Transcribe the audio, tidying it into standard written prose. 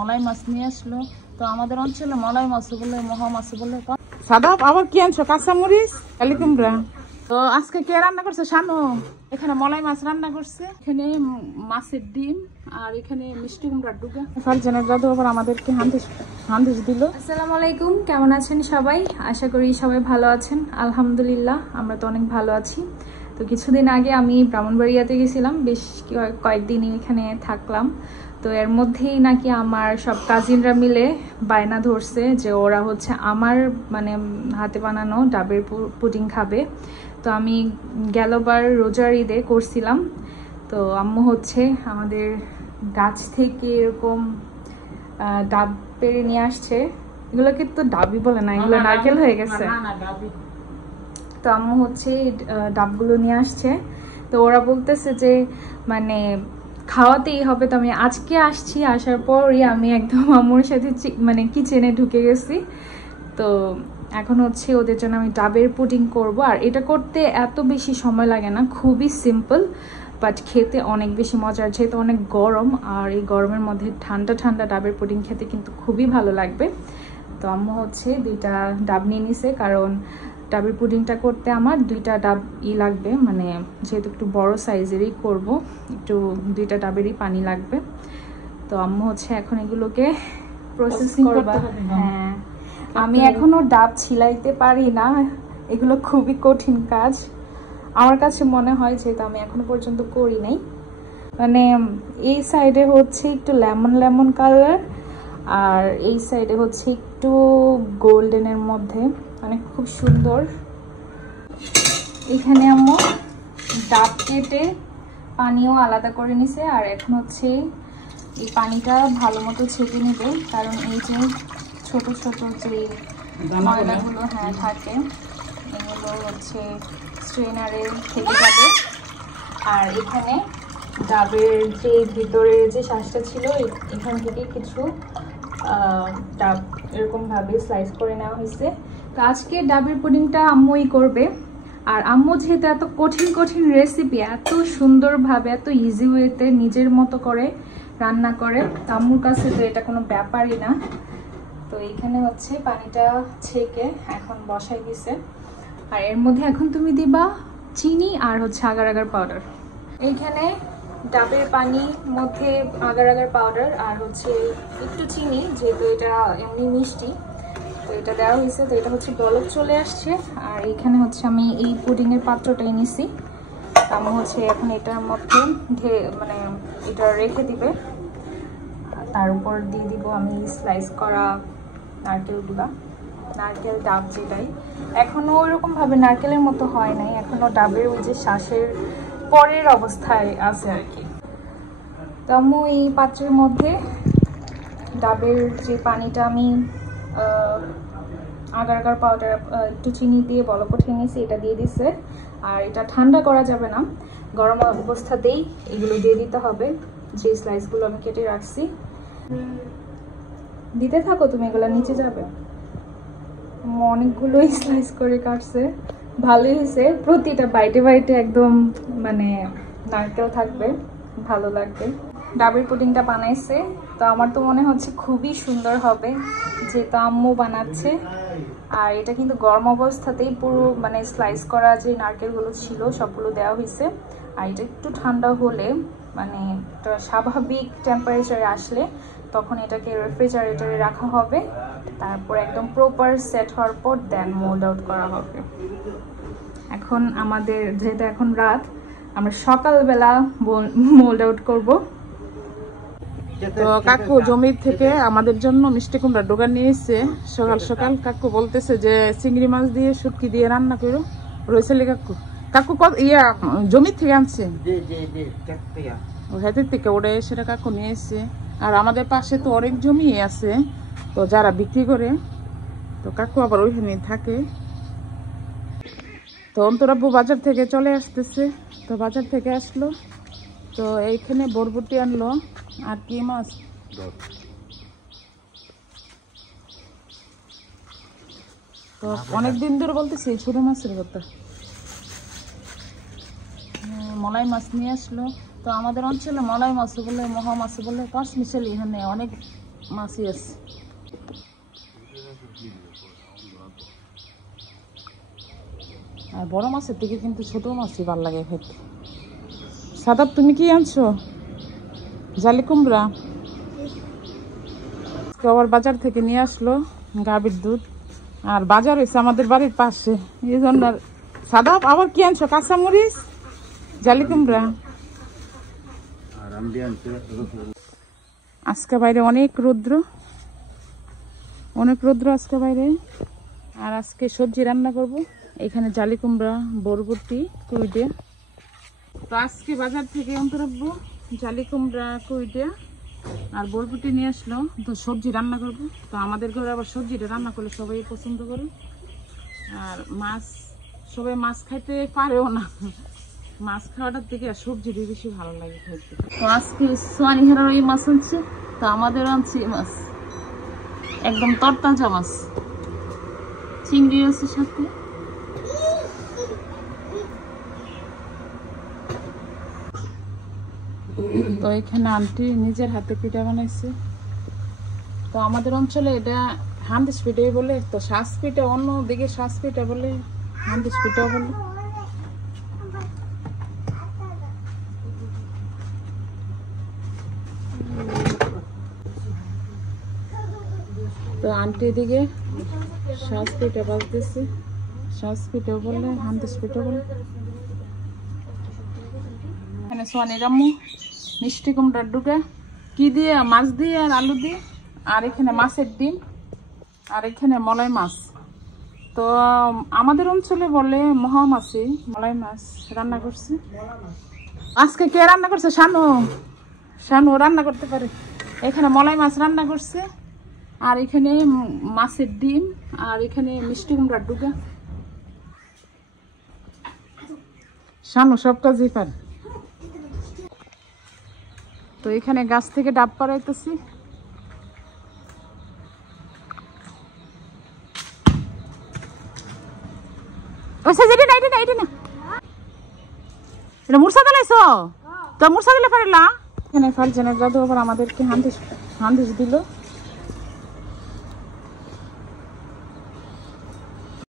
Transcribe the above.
মলাই মাছ নিয়ে আসলো। তো আমাদের অঞ্চলে মলাই মাছ বলে, মহা মাছ বলে। সাদাব আবার কি আনছো? কাঁচামরিচ, কালি কুমড়া। তো আজকে কে রান্না করছে? শানু। এখানে মলাই মাছ রান্না করছে, এখানে মাছের ডিম, আর এখানে মিষ্টি কুমড়ার ডুগা। ফারজানের দাদু আবার আমাদেরকে হান্দিস দিল। আসসালামু আলাইকুম, কেমন আছেন সবাই? আশা করি সবাই ভালো আছেন। আলহামদুলিল্লাহ, আমরা তো অনেক ভালো আছি। তো কিছুদিন আগে আমি ব্রাহ্মণবাড়িয়াতে গেছিলাম, বেশ কয়েকদিনই এখানে থাকলাম। তো এর মধ্যেই নাকি আমার সব কাজিনরা মিলে বায়না ধরছে যে ওরা হচ্ছে আমার মানে হাতে বানানো ডাবের পুডিং খাবে। তো আমি গেলবার রোজার ঈদে করছিলাম। তো আম্মু হচ্ছে আমাদের গাছ থেকে এরকম ডাব পেরে নিয়ে আসছে। এগুলোকে তো ডাবই বলে না, এগুলো নারকেল হয়ে গেছে। তো আম্মু হচ্ছে ডাবগুলো নিয়ে আসছে। তো ওরা বলতেছে যে মানে খাওয়াতেই হবে। তো আমি আজকে আসছি, আসার পরই আমি একদম আম্মুর সাথে মানে কিচেনে ঢুকে গেছি। তো এখন হচ্ছে ওদের জন্য আমি ডাবের পুডিং করব। আর এটা করতে এত বেশি সময় লাগে না, খুবই সিম্পল, বাট খেতে অনেক বেশি মজার। যেহেতু অনেক গরম, আর এই গরমের মধ্যে ঠান্ডা ঠান্ডা ডাবের পুডিং খেতে কিন্তু খুবই ভালো লাগবে। তো আম্মু হচ্ছে 2টা ডাব নিয়ে নিছে, কারণ ডাবের পুডিংটা করতে আমার 2টা ডাব লাগবে, মানে যেহেতু একটু বড় সাইজেরই করব, একটু 2টা ডাবেরই পানি লাগবে। তো আম্মু হচ্ছে এখন এগুলোকে প্রসেসিং করবে। হ্যাঁ, আমি এখনো ডাব ছিলাইতে পারি না, এগুলো খুবই কঠিন কাজ আমার কাছে মনে হয়, যেহেতু আমি এখনো পর্যন্ত করি নাই। মানে এই সাইডে হচ্ছে একটু লেমন লেমন কালার, আর এই সাইডে হচ্ছে একটু গোল্ডেনের মধ্যে, মানে খুব সুন্দর। এখানে আম্মু ডাব কেটে পানিও আলাদা করে নিছে, আর এখন হচ্ছে এই পানিটা ভালো মতো ছেঁকে নেবে, কারণ এই যে ছোট ছোট যে ময়লাগুলো হ্যাঁ থাকে, এগুলো হচ্ছে স্ট্রেনারে থেকে যাবে। আর এখানে ডাবের যে ভিতরের যে শ্বাসটা ছিল, এখান থেকে কিছু ডাব এরকমভাবে স্লাইস করে নেওয়া হয়েছে। তো আজকে ডাবের পুডিংটা আম্মুই করবে। আর আম্মু যেহেতু এত কঠিন কঠিন রেসিপি এত সুন্দরভাবে, এত ইজি ওয়েতে নিজের মতো করে রান্না করে, আম্মুর কাছে তো এটা কোনো ব্যাপারই না। তো এইখানে হচ্ছে পানিটা ছেঁকে এখন বসাই দিছে। আর এর মধ্যে এখন তুমি দিবা চিনি আর হচ্ছে আগার আগার পাউডার। এইখানে ডাবের পানির মধ্যে আগার আগার পাউডার আর হচ্ছে একটু চিনি, যেহেতু এটা এমনি মিষ্টি, তো এটা দেওয়া হয়েছে। তো এটা হচ্ছে বলক চলে আসছে। আর এখানে হচ্ছে আমি এই পুডিংয়ের পাত্রটাই নিছি। আমি হচ্ছে এখন এটার মধ্যে মানে এটা রেখে দিবে, তার উপর দিয়ে দিব আমি স্লাইস করা নারকেলগুলা, নারকেল ডাব যেটাই। এখনো ওইরকম ভাবে নারকেলের মতো হয় নাই, এখনো ডাবের ওই যে শ্বাসের পরের অবস্থায় আছে আর কি। তো আম্মু এই পাত্রের মধ্যে ডাবের যে পানিটা আমি আগার আগার পাউডার একটু চিনি দিয়ে বলক উঠিয়ে নিয়েছি, এটা দিয়ে দিছে। আর এটা ঠান্ডা করা যাবে না, গরম অবস্থাতেই এগুলো দিয়ে দিতে হবে, যে স্লাইসগুলো আমি কেটে রাখছি। দিতে থাকো তুমি, এগুলো নিচে যাবে। অনেকগুলোই স্লাইস করে কাটছে, ভালোই হয়েছে। প্রতিটা বাইটে বাইটে একদম মানে নারকেল থাকবে, ভালো লাগবে। ডাবের পুডিংটা বানাইছে, তো আমার তো মনে হচ্ছে খুবই সুন্দর হবে, যেহেতু আম্মু বানাচ্ছে। আর এটা কিন্তু গরম অবস্থাতেই পুরো মানে স্লাইস করা যে নারকেলগুলো ছিল সবগুলো দেওয়া হয়েছে। আর এটা একটু ঠান্ডা হলে, মানে স্বাভাবিক টেম্পারেচারে আসলে, তখন এটাকে রেফ্রিজারেটরে রাখা হবে। তারপর একদম প্রপার সেট হওয়ার পর দেন মোল্ড আউট করা হবে। এখন আমাদের যেহেতু এখন রাত, আমরা সকালবেলা মোল্ড আউট করব। তো কাকু জমির থেকে আমাদের জন্য মিষ্টি কুমড়া ডোগা নিয়ে এসছে সকাল সকাল। কাকু বলতেছে যে চিংড়ি মাছ দিয়ে শুটকি দিয়ে রান্না করো, রয়েছে কাকু। কাকু জমির থেকে আনছে, ও হাতের থেকে ওটা সেটা কাকু নিয়ে এসছে। আর আমাদের পাশে তো অনেক জমি আছে, তো যারা বিক্রি করে, তো কাকু আবার ওইখানে থাকে। তো অন্তরাব্বু বাজার থেকে চলে আসতেছে, তো বাজার থেকে আসলো। তো এইখানে বরবটি আনলো আর কি মাছ, তো অনেকদিন ধরে বলতেছি ছোট মাছের কথা। মলাই মাছ নিয়ে আসলো। তো আমাদের অঞ্চলে মলাই মাছ বলে, মহা মাছ বলে, পাঁচমিশালি এখানে অনেক মাছই আছে। আর বড় মাছের থেকে কিন্তু ছোট মাছই ভালো লাগে খেতে। সাদাব তুমি কি আনছো? জালি কুমড়া। আবার বাজার থেকে নিয়ে আসলো গাভীর দুধ, আর বাজার হয়েছে আমাদের বাড়ির পাশে, এই জন্য। সাদাব আবার কি আনছো? কাঁচামরিচ, জালি কুমড়া। আজকে বাইরে অনেক রৌদ্র, অনেক রৌদ্র আজকে বাইরে। আর আজকে সবজি রান্না করব, এখানে জালি কুমড়া, বরবটি, কুইডিয়া। তো আজকে বাজার থেকে আনতে রাখবো জালি কুমড়া, কুইডিয়া আর বরবটি নিয়ে আসলো। তো সবজি রান্না করব। তো আমাদের ঘরে আবার সবজিটা রান্না করলে সবাই পছন্দ করে। আর মাছ, সবাই মাছ খাইতে পারেও না, মাছ খাওয়াটার থেকে আর সবজিটা বেশি ভালো লাগে খাইতে। তো আজকে সোয়ানি হেরার ওই মাছ আনছে, তো আমাদের আনছি মাছ, একদম তরতাজা মাছ, চিংড়ি আছে সাথে। তো এখানে আন্টি নিজের হাতে পিঠা বানাইছে। তো আমাদের অঞ্চলে এটা হান্দিস পিঠাই বলে, তো শ্বাস পিঠা অন্য দিকে শ্বাস পিঠা বলে, হান্দিস পিঠাও বলে। তো আন্টি দিকে শ্বাস পিঠা বাজতেছে, শ্বাস পিঠাও বলে, হান্দিস পিঠা বলে। এখানে সোয়ানি রাম্মু মিষ্টি কুমড়ার ডুগা কি দিয়ে, মাছ দিয়ে আর আলু দিয়ে, আর এখানে মাছের ডিম, আর এখানে মলাই মাছ। তো আমাদের অঞ্চলে বলে মহামাছি, মলাই মাছ রান্না করছে। আজকে কে রান্না করছে? শানু, শানু রান্না করতে পারে। এখানে মলাই মাছ রান্না করছে, আর এখানে মাছের ডিম, আর এখানে মিষ্টি কুমড়ার ডুগা। শানু সব কাজই পারে। তো এখানে গাছ থেকে ডাব পাড়াইতেছি। এটা মুরসা দিলাইছো? তো মুরসা দিলে পারিলা। এখানে ফালজানের দাদু আবার আমাদেরকে হান্দিস দিল।